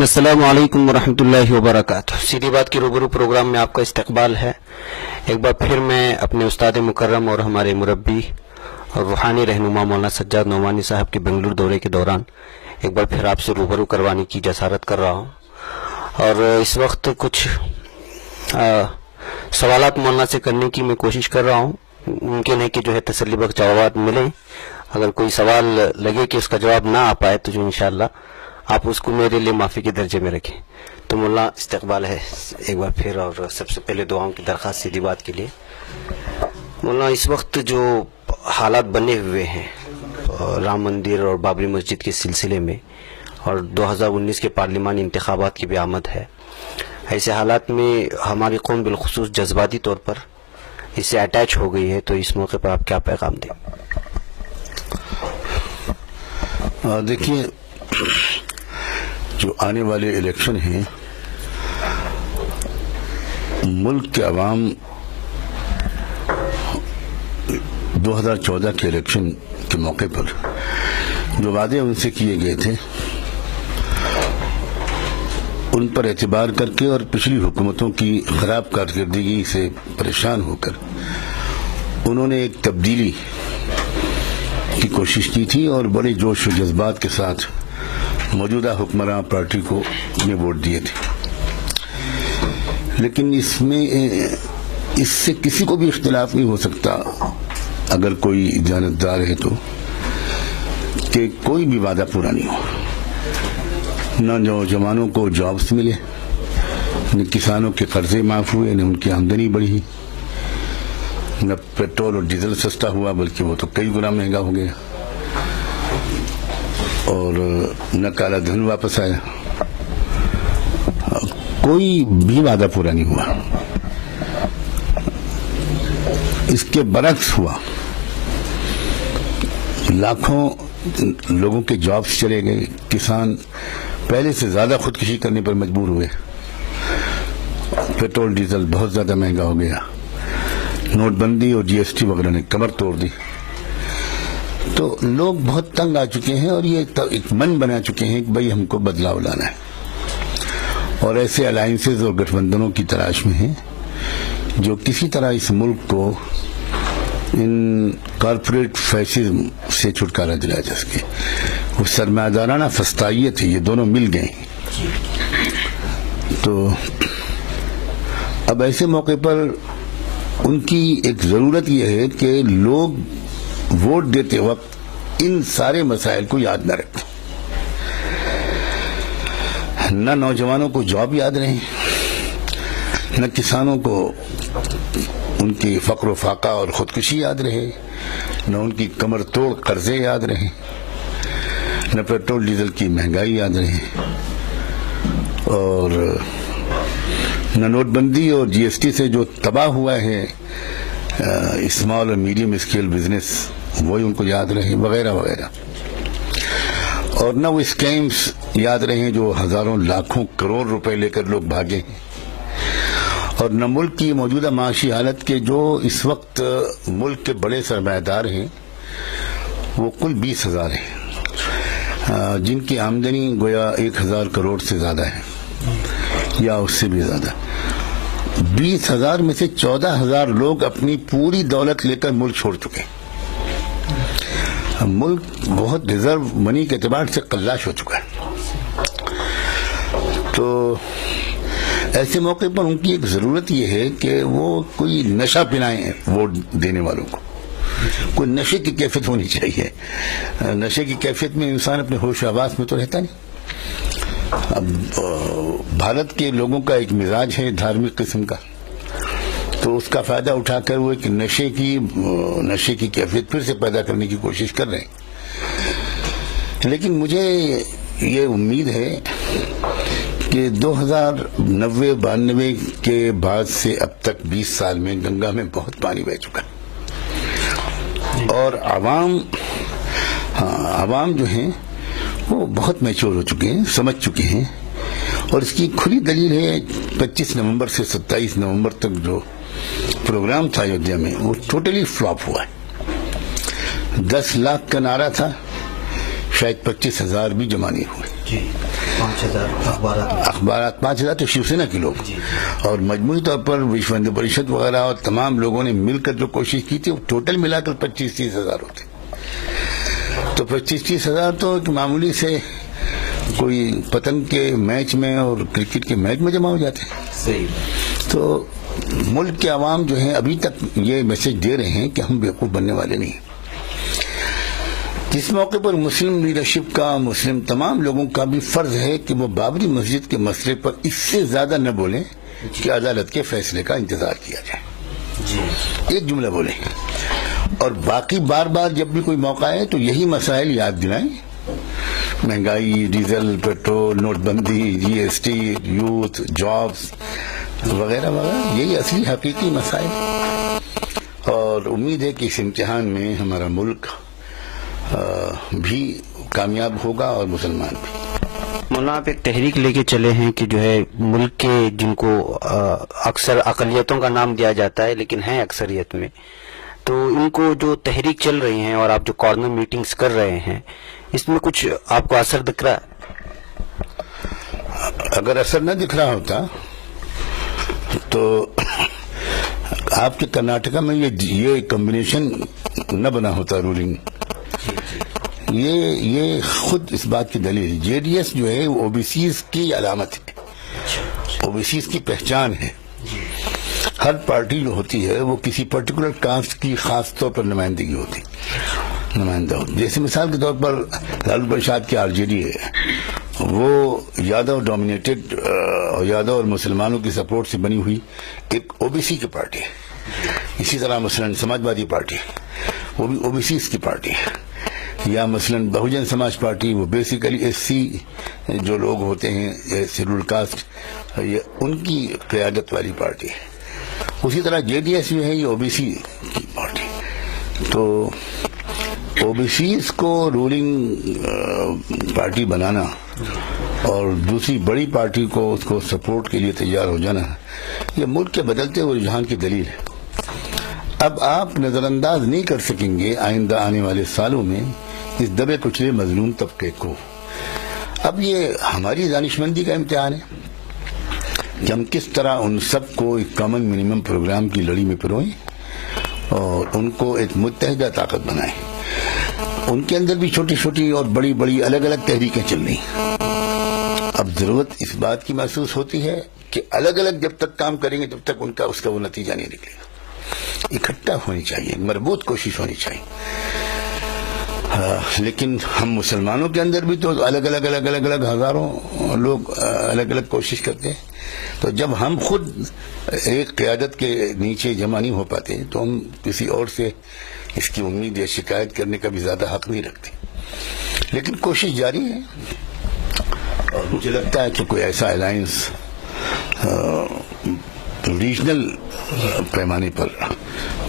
नाज़रीन अस्सलाम वालेकुम वरहमतुल्लाहि वबरकातुह। सीधी बात की रूबरू प्रोग्राम में आपका इस्तकबाल है। एक बार फिर मैं अपने उस्ताद मुकर्रम और हमारे मुरब्बी और रूहानी रहनुमा मौलाना सज्जाद नोमानी साहब के बेंगलुरु दौरे के दौरान एक बार फिर आपसे रूबरू करवाने की जसारत कर रहा हूँ। और इस वक्त कुछ सवालात मौलाना से करने की मैं कोशिश कर रहा हूँ। मुमकिन है कि जो है तसल्ली बख्श जवाब मिले। अगर कोई सवाल लगे कि उसका जवाब ना आ पाए तो जो इंशाअल्लाह आप उसको मेरे लिए माफ़ी के दर्जे में रखें। तो मुल्ला इस्तकबाल है एक बार फिर। और सबसे पहले दुआओं की दरख्वास्त सीधी बात के लिए। मुल्ला, इस वक्त जो हालात बने हुए हैं राम मंदिर और बाबरी मस्जिद के सिलसिले में, और 2019 के पार्लिमानी इंतखाबात की भी आमद है, ऐसे हालात में हमारी कौम बिलखुसूस जज्बाती तौर पर इससे अटैच हो गई है। तो इस मौके पर आप क्या पैगाम दें? देखिए, जो आने वाले इलेक्शन हैं, मुल्क के अवाम 2014 के इलेक्शन के मौके पर जो वादे उनसे किए गए थे उन पर एतबार करके और पिछली हुकूमतों की खराब कारकर्दगी से परेशान होकर उन्होंने एक तब्दीली की कोशिश की थी और बड़े जोश और जज्बात के साथ मौजूदा हुक्मरान पार्टी को ने वोट दिए थे। लेकिन इससे किसी को भी इख्तिलाफ नहीं हो सकता, अगर कोई जानतदार है तो, कि कोई भी वादा पूरा नहीं हो। न नौजवानों को जॉब्स मिले, न किसानों के कर्जे माफ हुए, न उनकी आमदनी बढ़ी, न पेट्रोल और डीजल सस्ता हुआ बल्कि वो तो कई गुना महंगा हो गया, और न काला धन वापस आया। कोई भी वादा पूरा नहीं हुआ। इसके बरक्स हुआ, लाखों लोगों के जॉब्स चले गए, किसान पहले से ज्यादा खुदकुशी करने पर मजबूर हुए, पेट्रोल डीजल बहुत ज्यादा महंगा हो गया, नोटबंदी और जीएसटी वगैरह ने कमर तोड़ दी। तो लोग बहुत तंग आ चुके हैं और ये एक मन बना चुके हैं कि भाई हमको बदलाव लाना है, और ऐसे अलायंसेज और गठबंधनों की तलाश में हैं जो किसी तरह इस मुल्क को इन कॉर्पोरेट फैसिज्म से छुटकारा दिलाया जा सके। वो सरमायादाराना फस्तायत है, ये दोनों मिल गए। तो अब ऐसे मौके पर उनकी एक जरूरत यह है कि लोग वोट देते वक्त इन सारे मसाइल को याद न रखें। न नौजवानों को जॉब याद रहे, न किसानों को उनकी फक्र फाका और खुदकुशी याद रहे, न उनकी कमर तोड़ कर्जे याद रहे, न पेट्रोल डीजल की महंगाई याद रहे, और न नोटबंदी और जीएसटी से जो तबाह हुआ है स्मॉल और मीडियम स्केल बिजनेस, वही उनको याद रहे, वगैरह वगैरह। और न वो स्कैम्स याद रहे जो हजारों लाखों करोड़ रुपए लेकर लोग भागे हैं, और न मुल्क की मौजूदा माशी हालत के जो इस वक्त मुल्क के बड़े सरमायादार हैं वो कुल 20,000 हैं, जिनकी आमदनी गोया 1,000 करोड़ से ज्यादा है या उससे भी ज्यादा। 20,000 में से 14,000 लोग अपनी पूरी दौलत लेकर मुल्क छोड़ चुके। मुल्क बहुत रिजर्व मनी के एतबार से कल्लाश हो चुका है। तो ऐसे मौके पर उनकी एक जरूरत यह है कि वो कोई नशा पिलाएं वोट देने वालों को। कोई नशे की कैफियत होनी चाहिए। नशे की कैफियत में इंसान अपने होश आवास में तो रहता नहीं। अब भारत के लोगों का एक मिजाज है धार्मिक किस्म का, तो उसका फायदा उठाकर वो एक नशे की कैफियत फिर से पैदा करने की कोशिश कर रहे हैं। लेकिन मुझे ये उम्मीद है कि 2090-92 के बाद से अब तक 20 साल में गंगा में बहुत पानी बह चुका है, और आवाम जो हैं वो बहुत मैच्योर हो चुके हैं, समझ चुके हैं। और इसकी खुली दलील है 25 नवंबर से 27 नवंबर तक जो प्रोग्राम था अयोध्या में, वो टोटली फ्लॉप हुआ है। 10 लाख का नारा था, شاید 25,000 بھی جمع نہیں ہوئے. جی 5,000 اخبارات 5,000 تو شیو سینا کے لوگ, اور مجموعی طور پر وشو ہندو پریشد وغیرہ اور تمام لوگوں نے مل کر جو کوشش کی تھی, وہ ٹوٹل ملا کر 25-30 ہزار ہوتے. تو 25-30 ہزار تو ایک معمولی سے کوئی پتنگ کے میچ میں اور کرکٹ کے میچ میں جمع ہو جاتے ہیں. صحیح. تو ملک کے عوام جو ہیں ابھی تک یہ میسج دے رہے ہیں کہ ہم بیوقوف بننے والے نہیں. جس موقع پر مسلم لیڈرشپ کا, مسلم تمام لوگوں کا بھی فرض ہے کہ وہ بابری مسجد کے مسئلے پر اس سے زیادہ نہ بولیں کہ عدالت کے فیصلے کا انتظار کیا جائے. ایک جملہ بولیں, اور باقی بار بار جب بھی کوئی موقع ہے تو یہی مسائل یاد دلائیں. مہنگائی, ڈیزل, پیٹرول, نوٹ بندی, GST, یوتھ, جابز وغیرہ وغیرہ, یہی اصلی حقیقی مسائل. اور امید ہے کہ اس امتحان میں ہمارا ملک بھی کامیاب ہوگا اور مسلمان بھی. مولانا آپ ایک تحریک لے کے چلے ہیں کہ جو ہے ملک کے جن کو اکثر اقلیتوں کا نام دیا جاتا ہے لیکن ہیں اکثریت میں, تو ان کو جو تحریک چل رہی ہیں اور آپ جو کارنر میٹنگز کر رہے ہیں, اس میں کچھ آپ کو اثر دکھ رہا ہے؟ اگر اثر نہ دکھ رہا ہوتا تو آپ کے کرناٹکا میں یہ کمبینیشن نہ بنا ہوتا رولنگ. یہ خود اس بات کی دلیل ہے. JDS جو ہے وہ OBCs کی علامت ہے, OBCs کی پہچان ہے. ہر پارٹی جو ہوتی ہے وہ کسی پرٹیکولر کاسٹ کی خاص طور پر نمائندگی ہوتی, نمائندہ ہوتی. جیسے مثال کے طور پر لالو پرساد کی RJD ہے, وہ یادو ڈومینیٹڈ اور یادو اور مسلمانوں کی سپورٹ سے بنی ہوئی ایک OBC کی پارٹی ہے. اسی طرح مثلاً سماج وادی پارٹی وہ بھی OBCs کی پارٹی ہے, یا مثلاً بہوجن سماج پارٹی وہ بیسیکلی SC جو لوگ ہوتے ہیں, شیڈول کاسٹ, یہ ان کی قیادت والی پارٹی ہے. اسی طرح JDS جو ہے یہ OBC کی پارٹی. تو OBCs کو رولنگ پارٹی بنانا اور دوسری بڑی پارٹی کو اس کو سپورٹ کے لیے تیار ہو جانا, یہ ملک کے بدلتے ہوئے رجحان کی دلیل ہے. اب آپ نظر انداز نہیں کر سکیں گے آئندہ آنے والے سالوں میں اس دبے کچلے مظلوم طبقے کو. اب یہ ہماری دانشمندی کا امتحان ہے کہ ہم کس طرح ان سب کو ایک کامن منیمم پروگرام کی لڑی میں پروئیں اور ان کو ایک متحدہ طاقت بنائیں. ان کے اندر بھی چھوٹی چھوٹی اور بڑی بڑی الگ الگ تحریکیں چل رہی ہیں. اب ضرورت اس بات کی محسوس ہوتی ہے کہ الگ الگ جب تک کام کریں گے جب تک اس کا وہ نتیجہ نہیں نکلے گا. اکٹھا ہونی چاہیے, مربوط کوشش ہونی چاہیے. لیکن ہم مسلمانوں کے اندر بھی تو الگ الگ ہزاروں لوگ الگ الگ کوشش کرتے ہیں. تو جب ہم خود ایک قیادت کے نیچے جمع نہیں ہو پاتے تو ہم کسی اور سے اس کی امید یا شکایت کرنے کا بھی زیادہ حق نہیں رکھتے. لیکن کوشش جاری ہے, اور مجھے لگتا ہے کہ کوئی ایسا الائنس ریجنل پیمانے پر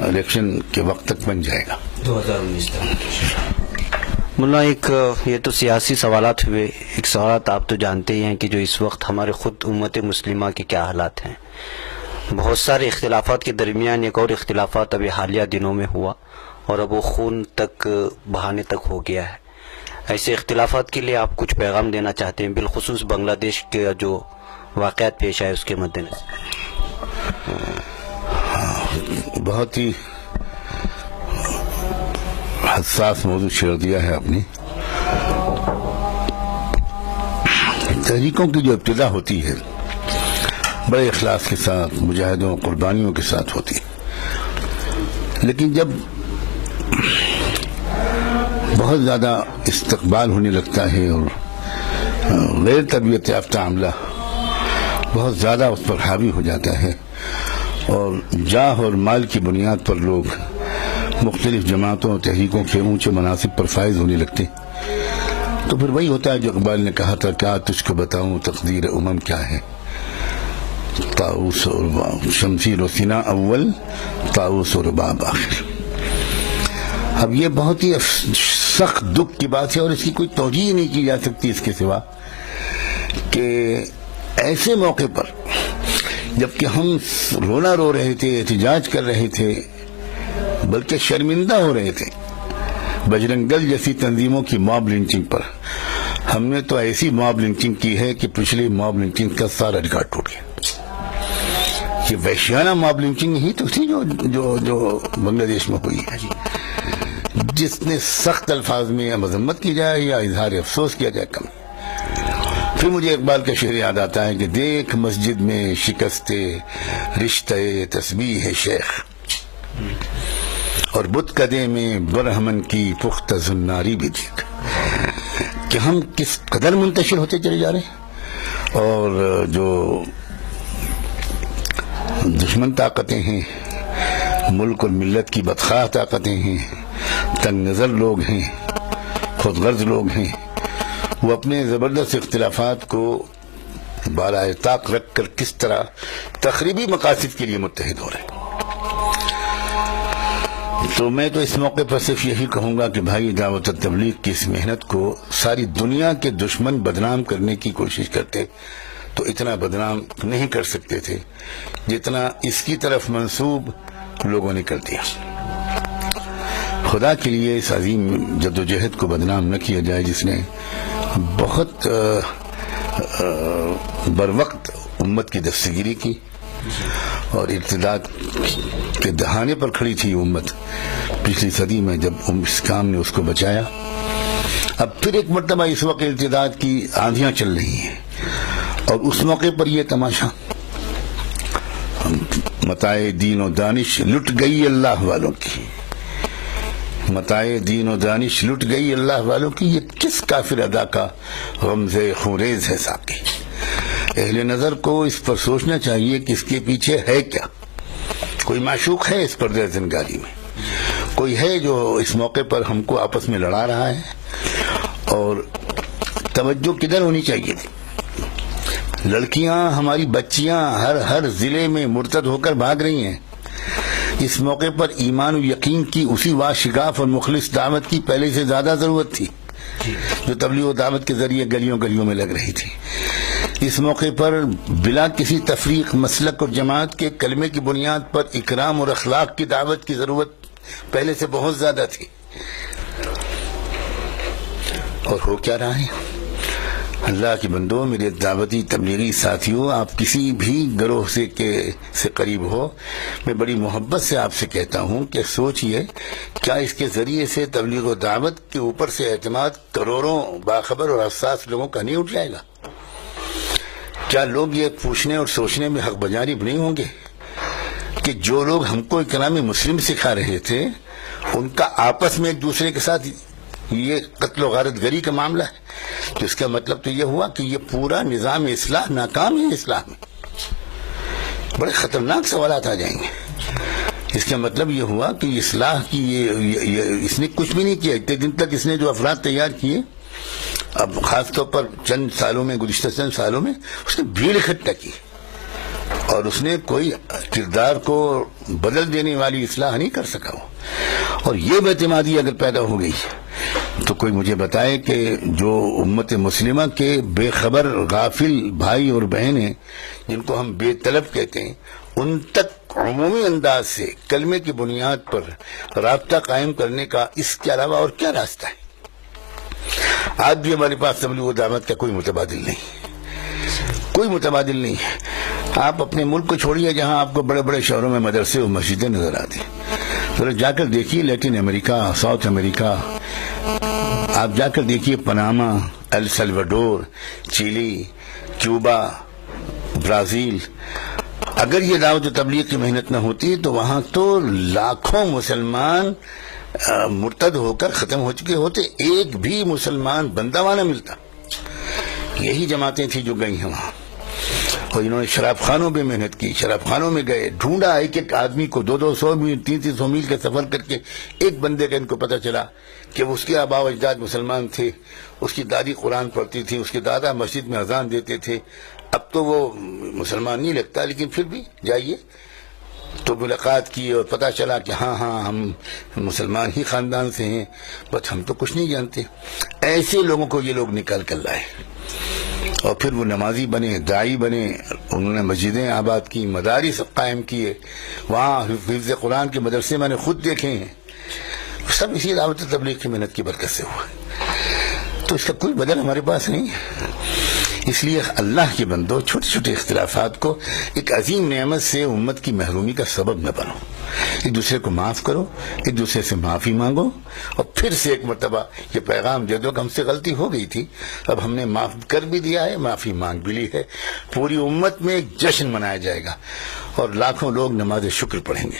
الیکشن کے وقت تک بن جائے گا 2019 تک. ملا ایک یہ تو سیاسی سوالات ہوئے, ایک سوالات آپ تو جانتے ہی ہیں کہ جو اس وقت ہمارے خود امت مسلمہ کے کیا حالات ہیں. بہت سارے اختلافات کے درمیان ایک اور اختلافات ابھی حالیہ دنوں میں ہوا اور اب وہ خون تک بہانے تک ہو گیا ہے. ایسے اختلافات کے لیے آپ کچھ پیغام دینا چاہتے ہیں, بالخصوص بنگلہ دیش کے جو واقعات پیش آئے اس کے مد نظر؟ بہت ہی حساس موضوع چھیڑ دیا ہے اپنی. تحریکوں کی جو ابتدا ہوتی ہے بڑے اخلاص کے ساتھ, مجاہدوں, قربانیوں کے ساتھ ہوتی ہے, لیکن جب بہت زیادہ استقبال ہونے لگتا ہے اور غیر تربیت یافتہ عملہ بہت زیادہ اس پر حاوی ہو جاتا ہے اور جاہ اور مال کی بنیاد پر لوگ مختلف جماعتوں اور تحریکوں کے اونچے مناصب پر فائز ہونے لگتے, تو پھر وہی ہوتا ہے جو اقبال نے کہا تھا, کیا تجھ کو بتاؤں تقدیر امم کیا ہے, طاؤس اور شمشیر و سینہ اول, طاؤس و رباب آخر. اب یہ بہت ہی سخت دکھ کی بات ہے اور اس کی کوئی توجیہ نہیں کی جا سکتی اس کے سوا کہ ایسے موقع پر جبکہ ہم رونا رو رہے تھے, احتجاج کر رہے تھے, بلکہ شرمندہ ہو رہے تھے बजरंग दल जैसी तंजीमों की मॉब लिंचिंग पर। हमने तो ऐसी मॉब लिंचिंग की है कि पिछली मॉब लिंचिंग का सारा रिकॉर्ड टूट गया। ये वैश्याना मॉब लिंचिंग ही तो थी जो बांग्लादेश में हुई है, जिसने सख्त अल्फाज में मजम्मत की जाए या इजहार अफसोस किया जाए कम। फिर मुझे इकबाल का शेर याद आता है कि देख मस्जिद में शिकस्ते रिश्ते तस्बीह है शेख, और बुत कदे में बरहमन की पुख्ता जुन्नारी भी देख। कि हम किस कदर मुंतशिर होते चले जा रहे हैं, और जो दुश्मन ताकतें हैं, मुल्क और मिल्लत की बदखाह ताकतें हैं, तंग नज़र लोग हैं, खुदगर्ज लोग हैं, वो अपने ज़बरदस्त इख्तिलाफात को बालाए ताक रख कर किस तरह तखरीबी मकासद के लिए मुत्तहिद हो रहे हैं। तो मैं तो इस मौके पर सिर्फ यही कहूँगा कि भाई दावत तबलीग की इस मेहनत को सारी दुनिया के दुश्मन बदनाम करने की कोशिश करते तो इतना बदनाम नहीं कर सकते थे जितना इसकी तरफ मंसूब लोगों ने कर दिया। खुदा के लिए इस अजीम जद्दोजहद को बदनाम न किया जाए, जिसने बहुत बरवक्त उम्मत की दस्तगिरी की और इर्तिदाद के दहाने पर खड़ी थी उम्मत पिछली सदी में, जब इस काम ने उसको बचाया। अब फिर एक मर्तबा इस वक्त इर्तिदाद की आंधियां चल रही हैं, और उस मौके पर यह तमाशा, मताए दीन और दानिश लुट गई अल्लाह वालों की, मताए दीन और दानिश लुट गई अल्लाह वालों की। ये किस काफिर अदा का गमज़े खुरेज है साकी। अहले नजर को इस पर सोचना चाहिए कि इसके पीछे है क्या। कोई माशूक है इस पर्दे ज़िंदगानी में, कोई है जो इस मौके पर हमको आपस में लड़ा रहा है, और तवज्जो किधर होनी चाहिए थी। लड़कियां, हमारी बच्चियां हर जिले में मुर्तद होकर भाग रही हैं। इस मौके पर ईमान और यकीन की उसी वाशिगाफ और मुखलिस दावत की पहले से ज्यादा जरूरत थी जो तबलीग और दावत के जरिए गलियों गलियों में लग रही थी। इस मौके पर बिला किसी तफरीक, मसलक और जमात के कलमे की बुनियाद पर इकराम और अखलाक की दावत की जरूरत पहले से बहुत ज्यादा थी। और हो क्या रहा है? अल्लाह के बंदो, मेरे दावती तबलीगी साथियों, आप किसी भी गरोह से करीब हो, मैं बड़ी मोहब्बत से आपसे कहता हूं कि सोचिए, क्या इसके जरिए से तबलीग और दावत के ऊपर से एतमाद करोड़ों बाखबर और हसास लोगों का नहीं उठ जाएगा? क्या लोग ये पूछने और सोचने में हक बजारी नहीं होंगे कि जो लोग हमको इकराम मुस्लिम सिखा रहे थे, उनका आपस में एक दूसरे के साथ ये कत्ल गारत गरी का मामला है, तो इसका मतलब तो ये हुआ कि ये पूरा निजाम इस्लाह नाकाम है। इस्लाह में बड़े खतरनाक सवालात आ जाएंगे। इसका मतलब ये हुआ कि इस्लाह की ये इसने कुछ भी नहीं किया। इतने दिन तक इसने जो अफराद तैयार किए, अब खासतौर पर चंद सालों में, गुज़िश्ता चंद सालों में उसने भीड़ इकट्ठा की, और उसने कोई किरदार को बदल देने वाली इस्लाह नहीं कर सका वो। और ये बेतमादी अगर पैदा हो गई तो कोई मुझे बताए कि जो उम्मत मुस्लिमा के बेखबर गाफिल भाई और बहन हैं, जिनको हम बेतलब कहते हैं, उन तक अमूमी अंदाज से कलमे की बुनियाद पर राब्ता कायम करने का इसके अलावा और क्या रास्ता है? आज भी हमारे पास तबलीग व दावत का कोई मुतबादिल नहीं, कोई मुतबादिल नहीं है। आप अपने मुल्क को छोड़िए जहां आपको बड़े बड़े शहरों में मदरसे और मस्जिदें नजर आती, तो जाकर देखिए लैटिन अमेरिका, साउथ अमेरिका, आप जाकर देखिए Panama, El Salvador, Chile, Cuba, Brazil. अगर ये दावत तबलीग की मेहनत न होती तो वहां तो लाखों मुसलमान मुर्तद होकर खत्म हो चुके होते, एक भी मुसलमान बंदावा न मिलता। यही जमातें थी जो गई हैं वहां, और इन्होंने शराब खानों में मेहनत की, शराब खानों में गए, ढूंढा एक एक आदमी को, 200-200 मील, 300 मील का सफर करके एक बंदे का इनको पता चला कि उसके आबा अजदाद मुसलमान थे, उसकी दादी कुरान पढ़ती थी, उसके दादा मस्जिद में अजान देते थे। अब तो वो मुसलमान नहीं लगता, लेकिन फिर भी जाइए तो मुलाकात की और पता चला कि हाँ हम मुसलमान ही खानदान से हैं, बस हम तो कुछ नहीं जानते। ऐसे लोगों को ये लोग निकाल कर लाए, और फिर वो नमाजी बने, दाई बने, उन्होंने मस्जिदें आबाद की, मदारिस कायम किए, वहाँ हिफ्ज़ कुरान के मदरसे मैंने खुद देखे हैं। सब इसी दावत तबलीग की मेहनत की बरकत से हुआ है। तो इसका कोई बदल हमारे पास नहीं है। इसलिए अल्लाह के बंदो, छोटे छोटे इख्तिलाफात को एक अजीम नेमत से उम्मत की महरूमी का सबब न बनो। एक दूसरे को माफ करो, एक दूसरे से माफी मांगो, और फिर से एक मरतबा ये पैगाम दे दो कि हमसे गलती हो गई थी, अब हमने माफ कर भी दिया है, माफी मांग भी ली है। पूरी उम्मत में एक जश्न मनाया जाएगा और लाखों लोग नमाज शुक्र पढ़ेंगे।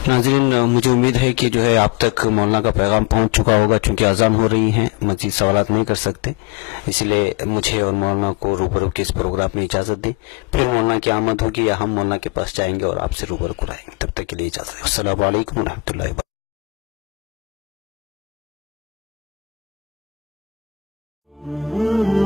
नाज़रीन, मुझे उम्मीद है कि जो है आप तक मौलाना का पैगाम पहुंच चुका होगा। चूंकि अजान हो रही है, मजीद सवालात नहीं कर सकते, इसलिए मुझे और मौलाना को रूबरू के इस प्रोग्राम में इजाज़त दें। फिर मौलाना की आमद होगी या हम मौलाना के पास जाएंगे और आपसे रूबरू कराएंगे। तब तक के लिए इजाज़त। अस्सलाम वालेकुम व रहमतुल्लाहि व बरकातहू।